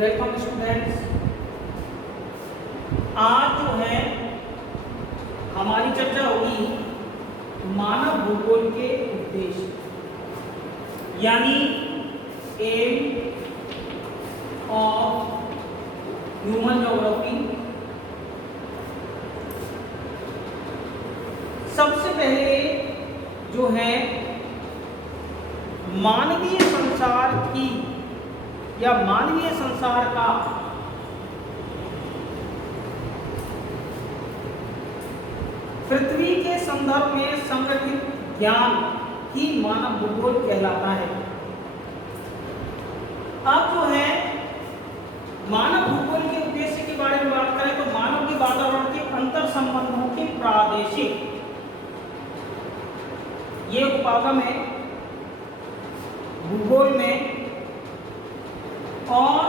Welcome students. आज जो है हमारी चर्चा होगी मानव भूगोल के उद्देश्य, यानी एम ऑफ ह्यूमन ज्योग्राफी। सबसे पहले जो है मानवीय संसार की या मानवीय संसार का पृथ्वी के संदर्भ में संगठित ज्ञान ही मानव भूगोल कहलाता है। अब जो है मानव भूगोल के उद्देश्य के बारे में बात करें तो मानव के वातावरण के अंतर संबंधों के प्रादेशिक ये उपागम है भूगोल में, और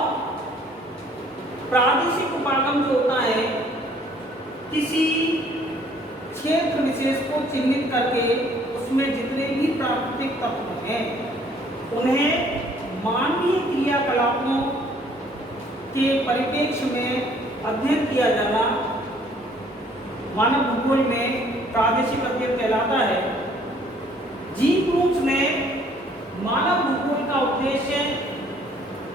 प्रादेशिक उपागम जो होता है किसी क्षेत्र विशेष को चिन्हित करके उसमें जितने भी प्राकृतिक तत्व हैं उन्हें मानवीय क्रियाकलापों के परिप्रेक्ष्य में अध्ययन किया जाना मानव भूगोल में प्रादेशिक अध्ययन कहलाता है। जीन ब्रूक्स ने मानव भूगोल का उद्देश्य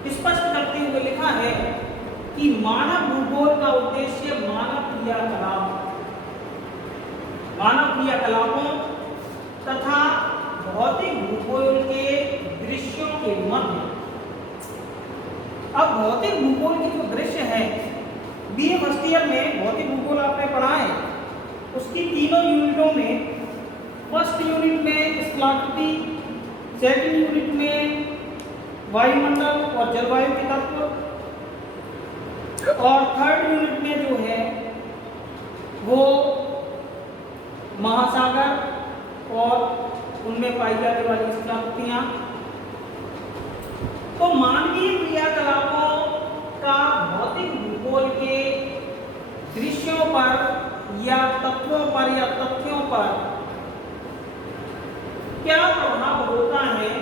स्पष्ट करते हुए लिखा है कि मानव भूगोल का उद्देश्य मानव क्रियाकलापों तथा भौतिक भूगोल के दृश्यों के मध्य। अब भौतिक भूगोल के जो दृश्य है बीए फर्स्ट ईयर में भौतिक भूगोल आपने पढ़ा है, उसकी तीनों यूनिटों में फर्स्ट यूनिट में स्थलाकृति, सेकंड यूनिट में वायुमंडल और जलवायु के तत्व, और थर्ड यूनिट में जो है वो महासागर और उनमें पाई जाने वाली स्थलाकृतियां। तो मानवीय क्रियाकलापों का भौतिक भूगोल के दृश्यों पर या तत्वों पर या तथ्यों पर क्या प्रभाव होता है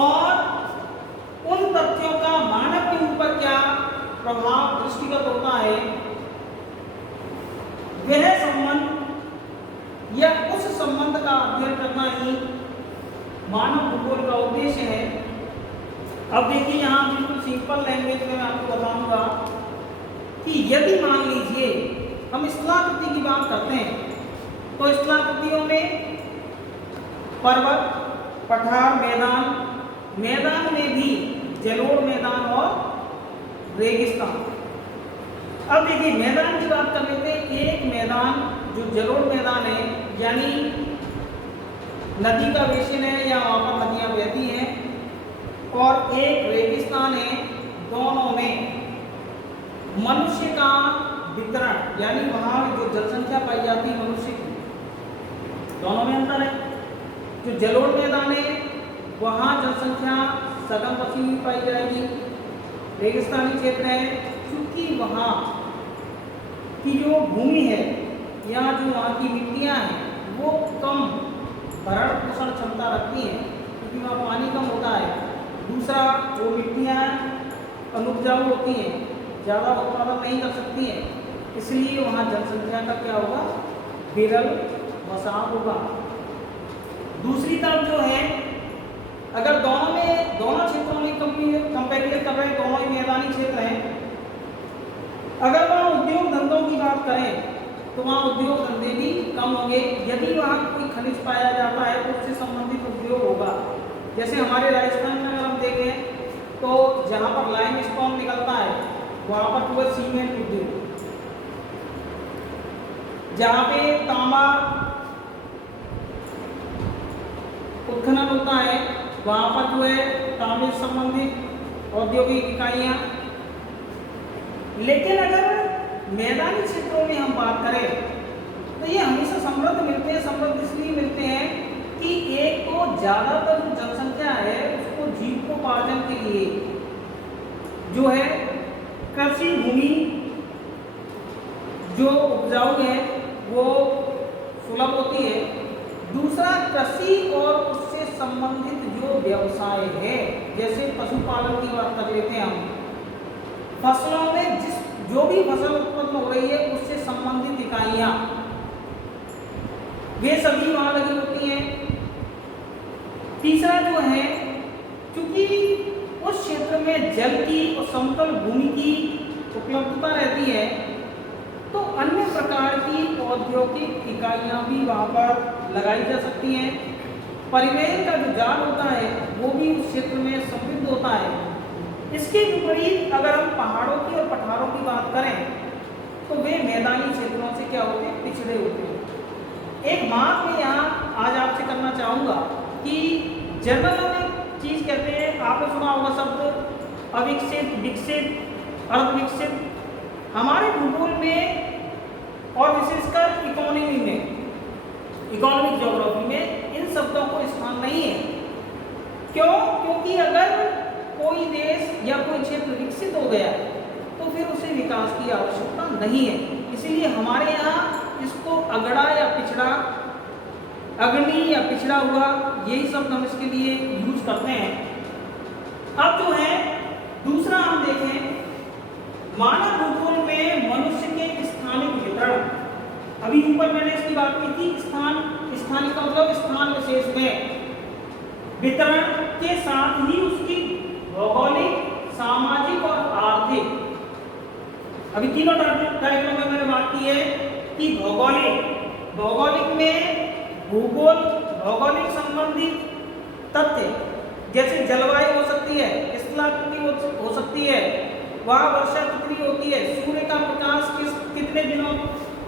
और उन तथ्यों का मानव के ऊपर क्या प्रभाव दृष्टिगत होता है, वह संबंध या उस संबंध का अध्ययन करना ही मानव भूगोल का उद्देश्य है। अब देखिए यहाँ बिल्कुल सिंपल लैंग्वेज में मैं आपको बताऊंगा कि यदि मान लीजिए हम स्थलाकृति की बात करते हैं तो स्थलाकृतियों में पर्वत, पठार, मैदान में भी जलोढ़ मैदान और रेगिस्तान। अब देखिए मैदान की बात कर लेते हैं। एक मैदान जो जलोढ़ मैदान है यानी नदी का बेसिन है या वहाँ पर नदियाँ बहती हैं, और एक रेगिस्तान है। दोनों में मनुष्य का वितरण यानी वहाँ जो जनसंख्या पाई जाती है मनुष्य की, दोनों में अंतर है। जो जलोढ़ मैदान है वहाँ जनसंख्या सघन बसी हुई पाई जाएगी। रेगिस्तानी क्षेत्र है क्योंकि वहाँ की जो भूमि है या जो वहाँ की मिट्टियाँ हैं वो कम भरण पोषण क्षमता रखती हैं क्योंकि वहाँ पानी कम होता है। दूसरा वो मिट्टियाँ अनुपजाऊ होती हैं, ज़्यादा उत्पादन नहीं कर सकती हैं, इसलिए वहाँ जनसंख्या का क्या होगा, विरल बसाव होगा। दूसरी तरफ जो है अगर दोनों क्षेत्रों में कंपेरिजन कर रहे हैं, दोनों ही मैदानी क्षेत्र हैं, अगर वहाँ उद्योग धंधों की बात करें तो वहाँ उद्योग धंधे भी कम होंगे। यदि वहाँ कोई खनिज पाया जाता है तो उससे संबंधित उद्योग होगा। जैसे हमारे राजस्थान में अगर हम देखें तो जहाँ पर लाइमस्टोन निकलता है वहाँ पर तो वह सीमेंट उद्योग, जहाँ पे तांबा उत्खनन होता है वहाँ पर जो है तांबे से संबंधित औद्योगिक इकाइयाँ। लेकिन अगर मैदानी क्षेत्रों में हम बात करें तो ये हमेशा समृद्ध मिलते हैं। समृद्ध इसलिए मिलते हैं कि एक तो ज़्यादातर जो जनसंख्या है उसको जीविकोपार्जन के लिए जो है कृषि भूमि जो उपजाऊ है वो सुलभ होती है। दूसरा कृषि और उससे संबंधित जो व्यवसाय है, जैसे पशुपालन की बात कर लेते हैं हम, फसलों में जो भी फसल उत्पन्न हो रही है उससे संबंधित इकाइयां वे सभी वहां लगी होती हैं। तीसरा जो है, क्योंकि उस क्षेत्र में जल की और समतल भूमि की उपलब्धता रहती है तो अन्य प्रकार की औद्योगिक इकाइयां भी वहां पर लगाई जा सकती हैं। परिवहन का जो जाल होता है वो भी उस क्षेत्र में समृद्ध होता है। इसके विपरीत अगर हम पहाड़ों की और पठारों की बात करें तो वे मैदानी क्षेत्रों से क्या होते हैं, पिछड़े होते हैं। एक बात मैं यहाँ आज आपसे करना चाहूँगा कि जनरल में चीज़ कहते हैं, आपने सुना होगा शब्द अविकसित, विकसित, अर्धविकसित। हमारे भूगोल में और विशेषकर इकोनॉमी में, इकोनॉमिक ज्योग्राफी में इन शब्दों को स्थान नहीं है। क्यों? क्योंकि अगर कोई देश या कोई क्षेत्र विकसित हो गया तो फिर उसे विकास की आवश्यकता नहीं है। इसीलिए हमारे यहाँ इसको अगड़ा या पिछड़ा, अग्नि या पिछड़ा हुआ, यही शब्द हम इसके लिए यूज करते हैं। अब जो है दूसरा हम देखें, मानव भूगोल में मनुष्य के स्थानिक वितरण। अभी ऊपर मैंने इसकी बात की थी, स्थानिक का मतलब स्थान विशेष में वितरण के साथ ही उसकी भौगोलिक, सामाजिक और आर्थिक। अभी तीनों डायग्राम में मैंने बात की है कि भौगोलिक में भूगोल, भौगोलिक संबंधित तथ्य जैसे जलवायु हो सकती है, स्थलाकृति हो सकती है, वहाँ वर्षा कितनी होती है, सूर्य का प्रकाश कितने दिनों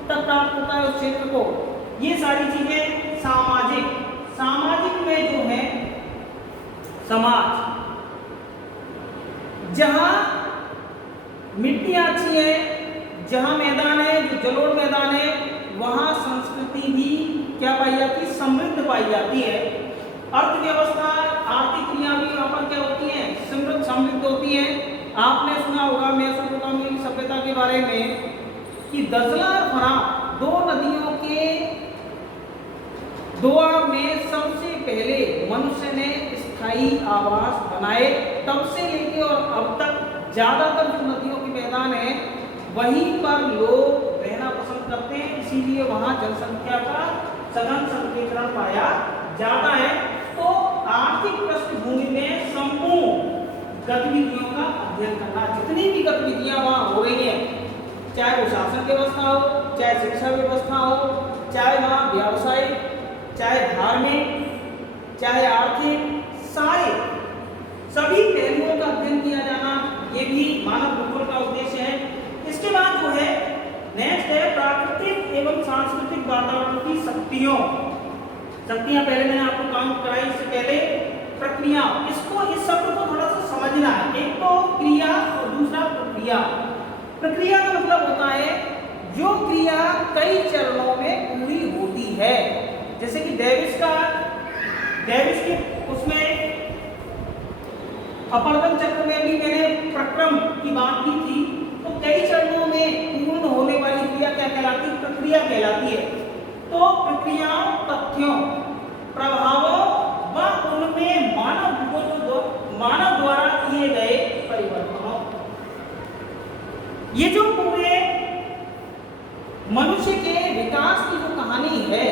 तक प्राप्त होता है उस क्षेत्र को, ये सारी चीजें। सामाजिक में जो है समाज, जहाँ मिट्टी अच्छी है, जहाँ मैदान है, जो जलोढ़ मैदान है, वहाँ संस्कृति भी क्या पाई जाती है, समृद्ध पाई जाती है। अर्थव्यवस्था, आर्थिक क्रिया भी वहाँ पर क्या होती है, समृद्ध होती है। आपने सुना होगा मेसोपोटामिया की सभ्यता के बारे में कि दजला और फरात दो नदियों के दोआब में सबसे पहले मनुष्य ने स्थायी आवास बनाए। तब से लेके और अब तक ज्यादातर जो नदियों के मैदान है वहीं पर लोग रहना पसंद करते हैं, इसीलिए वहां जनसंख्या का सघन संकेंद्रण पाया जाता है। तो आर्थिक पृष्ठभूमि में समूह गतिविधियों का अध्ययन करना, जितनी भी गतिविधियां वहां हो रही हैं, चाहे वो शासन व्यवस्था हो, चाहे शिक्षा व्यवस्था हो, चाहे वहाँ व्यावसायिक, चाहे धार्मिक, चाहे आर्थिक, सभी पहलुओं का अध्ययन किया जाना, ये भी मानव भूगोल का उद्देश्य है। इसके बाद जो है नेक्स्ट है प्राकृतिक एवं सांस्कृतिक वातावरण की शक्तियां। पहले मैंने आपको काउंट कराई, इससे पहले प्रक्रिया। इसको, इस शब्द को थोड़ा सा समझना है। एक तो क्रिया और दूसरा प्रक्रिया। प्रक्रिया का मतलब होता है जो क्रिया कई चरणों में पूरी होती है। जैसे कि डेविस के उसमें अपर्दन चक्र में भी मैंने प्रक्रम की बात की थी। तो कई चरणों में पूर्ण होने वाली क्रिया क्या कहलाती है, प्रक्रिया कहलाती है। तो प्रक्रियाओं, तथ्यों, प्रभावों व उनमें मानव द्वारा किए गए परिवर्तनों, ये जो पूरे मनुष्य के विकास की जो कहानी है,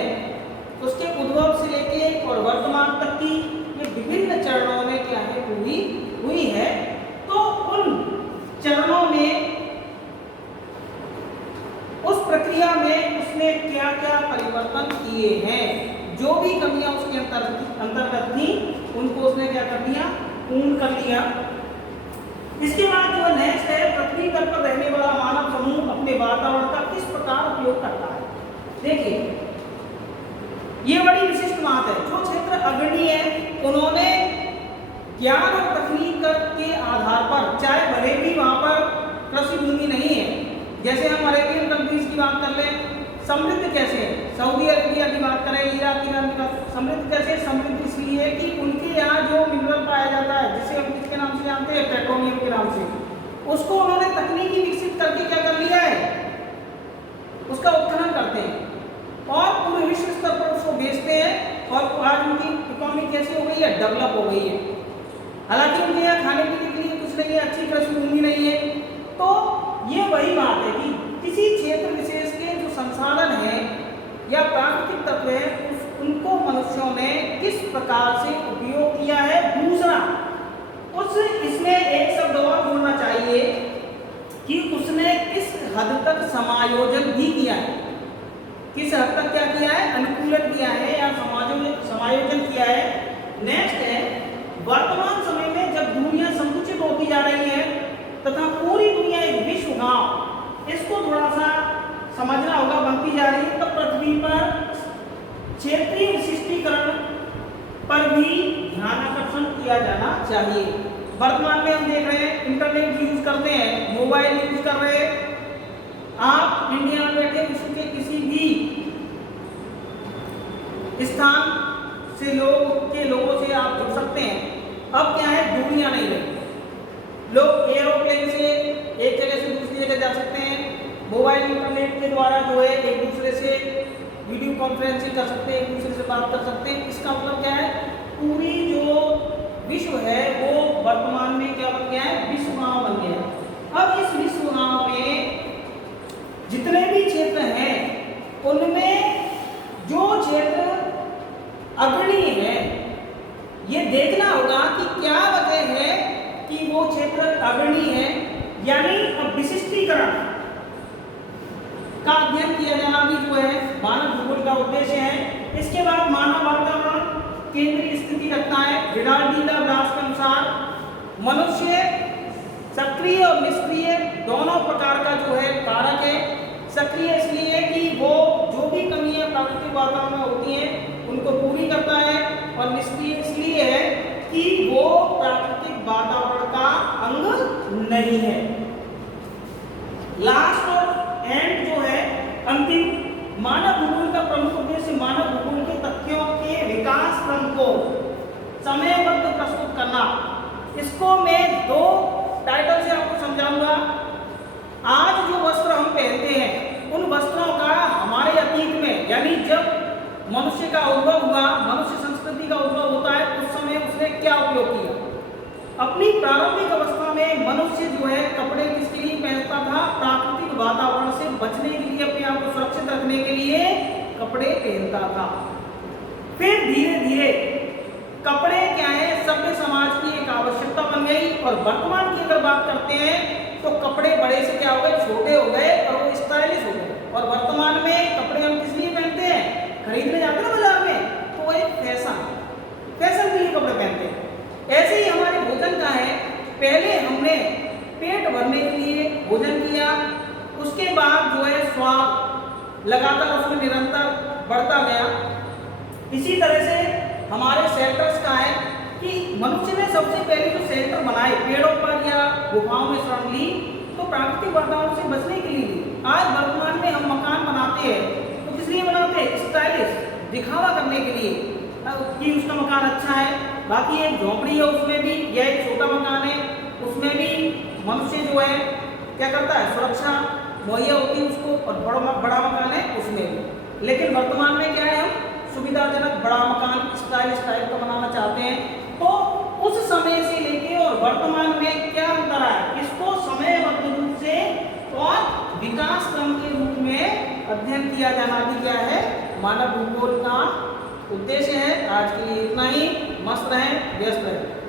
उसके उद्भव से लेके और वर्तमान तक की ये विभिन्न चरणों में क्या है, पूरी हुई है। तो उन चरणों में, उस प्रक्रिया में उसने क्या क्या परिवर्तन किए हैं, जो भी कमियां उसके अंतर्गत थी उनको उसने क्या कर दिया, पूर्ण कर लिया। इसके बाद जो नेक्स्ट है, पृथ्वी तल पर रहने वाला मानव समूह अपने वातावरण का किस प्रकार उपयोग करता है। देखिए ये बड़ी विशिष्ट बात है। जो क्षेत्र अग्रणी है उन्होंने ज्ञान और तकनीक के आधार पर, चाहे भले भी वहां पर कृषि भूमि नहीं है, जैसे हम अरेबियन कंट्रीज की बात कर लें, समृद्ध कैसे है, सऊदी अरेबिया की बात करें, इराक की बात करें, समृद्ध कैसे, समृद्ध इसलिए कि उनके यहाँ जो मिनरल पाया जाता है, जिसे हम किसके नाम से जानते हैं, पेट्रोलियम के नाम से, उसको उन्होंने तकनीकी विकसित करके क्या कर लिया है, उसका उत्खनन करते हैं और पूरे विश्व स्तर पर उसको बेचते हैं। और आज उनकी इकोनॉमी कैसी हो गई है, डेवलप हो गई है। हालांकि उनके यहाँ खाने पीने के लिए कुछ नहीं है, अच्छी कृषि भूमि नहीं है, या प्राकृतिक तत्व है उनको मनुष्यों ने किस प्रकार से उपयोग किया है। दूसरा, इसमें एक शब्द और बोलना चाहिए कि उसने किस हद तक समायोजन भी किया है, किस हद तक क्या किया है, अनुकूलन किया है या समायोजन किया है। नेक्स्ट है, वर्तमान समय में जब दुनिया संकुचित होती जा रही है तथा पूरी दुनिया एक विश्व गांव, इसको थोड़ा सा समझना होगा, बनती जा रही है, तो पृथ्वी पर क्षेत्रीय विशिष्टीकरण पर भी ध्यान आकर्षण किया जाना चाहिए। वर्तमान में हम देख रहे हैं इंटरनेट यूज करते हैं, मोबाइल यूज कर रहे हैं, आप इंडिया में बैठे विश्व के किसी भी स्थान से लोगों से आप जुड़ सकते हैं। अब क्या है, दुनिया नहीं रही, लोग एरोप्लेन से एक जगह से दूसरी जगह जा सकते हैं, मोबाइल इंटरनेट के द्वारा जो है एक दूसरे से वीडियो कॉन्फ्रेंसिंग कर सकते हैं, एक दूसरे से बात कर सकते हैं। इसका मतलब क्या है, पूरी जो विश्व है वो वर्तमान में क्या बन गया है, विश्व गांव बन गया है। अब इस विश्व गांव में जितने भी क्षेत्र हैं उनमें जो क्षेत्र अग्रणी है, ये देखना होगा कि क्या वजह है कि वो क्षेत्र अग्रणी है, यानी अब विशिष्टीकरण का अध्ययन किया जाना भी जो है मानव भूगोल का उद्देश्य है। इसके बाद मानव वातावरण केंद्रीय स्थिति रखना है। रिडाल्डी का अभ्यास के अनुसार मनुष्य सक्रिय और निष्क्रिय दोनों प्रकार का जो है कारक है। सक्रिय इसलिए कि वो जो भी कमियां प्राकृतिक वातावरण में होती हैं उनको पूरी करता है, और निष्क्रिय इसलिए है कि वो प्राकृतिक वातावरण का अंग नहीं है। लास्ट और एंड जो है अंतिम, मानव भूगोल का प्रमुख उद्देश्य मानव भूगोल के तथ्यों के विकास क्रम को समयबद्ध प्रस्तुत करना। इसको मैं दो टाइटल से आपको समझाऊंगा। आज जो वस्त्र हम पहनते हैं उन वस्त्रों का हमारे अतीत में, यानी जब मनुष्य का उद्भव हुआ, मनुष्य संस्कृति का उद्भव होता है, उस समय उसने क्या उपयोग किया। अपनी प्रारंभिक अवस्था में मनुष्य जो है कपड़े किसके लिए पहनता था, प्राकृतिक वातावरण से बचने के लिए, अपने आप को सुरक्षित रखने के लिए कपड़े पहनता था। फिर धीरे धीरे कपड़े क्या है, सभ्य समाज की एक आवश्यकता बन गई। और वर्तमान की अगर बात करते हैं तो कपड़े बड़े से क्या हो गए, छोटे हो गए और वो स्टाइलिश हो गए। और वर्तमान में कपड़े हम किस लिए पहनते हैं, खरीदने जाते हैं ना बाजार में, तो वो एक फैशन के लिए कपड़े पहनते हैं। ऐसे ही हमारे भोजन का है, पहले हमने पेट भरने के लिए भोजन किया, उसके बाद जो है स्वाद लगातार उसमें निरंतर बढ़ता गया। इसी तरह से हमारे शेल्टर्स का है कि मनुष्य ने सबसे पहले जो शेल्टर बनाए पेड़ों पर या गुफाओं में शरण ली, तो प्राकृतिक वातावरण से बचने के लिए ली। आज वर्तमान में हम मकान बनाते हैं तो किस लिए बनाते हैं, स्टाइलिश दिखावा करने के लिए कि उसका मकान अच्छा है। बाकी एक झोपड़ी है उसमें भी, या एक छोटा मकान है उसमें भी मनुष्य जो है क्या करता है, सुरक्षा मुहैया होती है उसको, और बड़ा मकान है उसमें भी। लेकिन वर्तमान में क्या है, हम सुविधाजनक बड़ा मकान स्टाइलिश टाइप का बनाना चाहते हैं। तो उस समय से लेके और वर्तमान में क्या अंतर है, इसको समयबद्ध रूप से और विकास क्रम के रूप में अध्ययन किया जाना भी क्या है, मानव भूगोल का उद्देश्य है। आज के लिए इतना ही। मस्त रहें, व्यस्त रहें।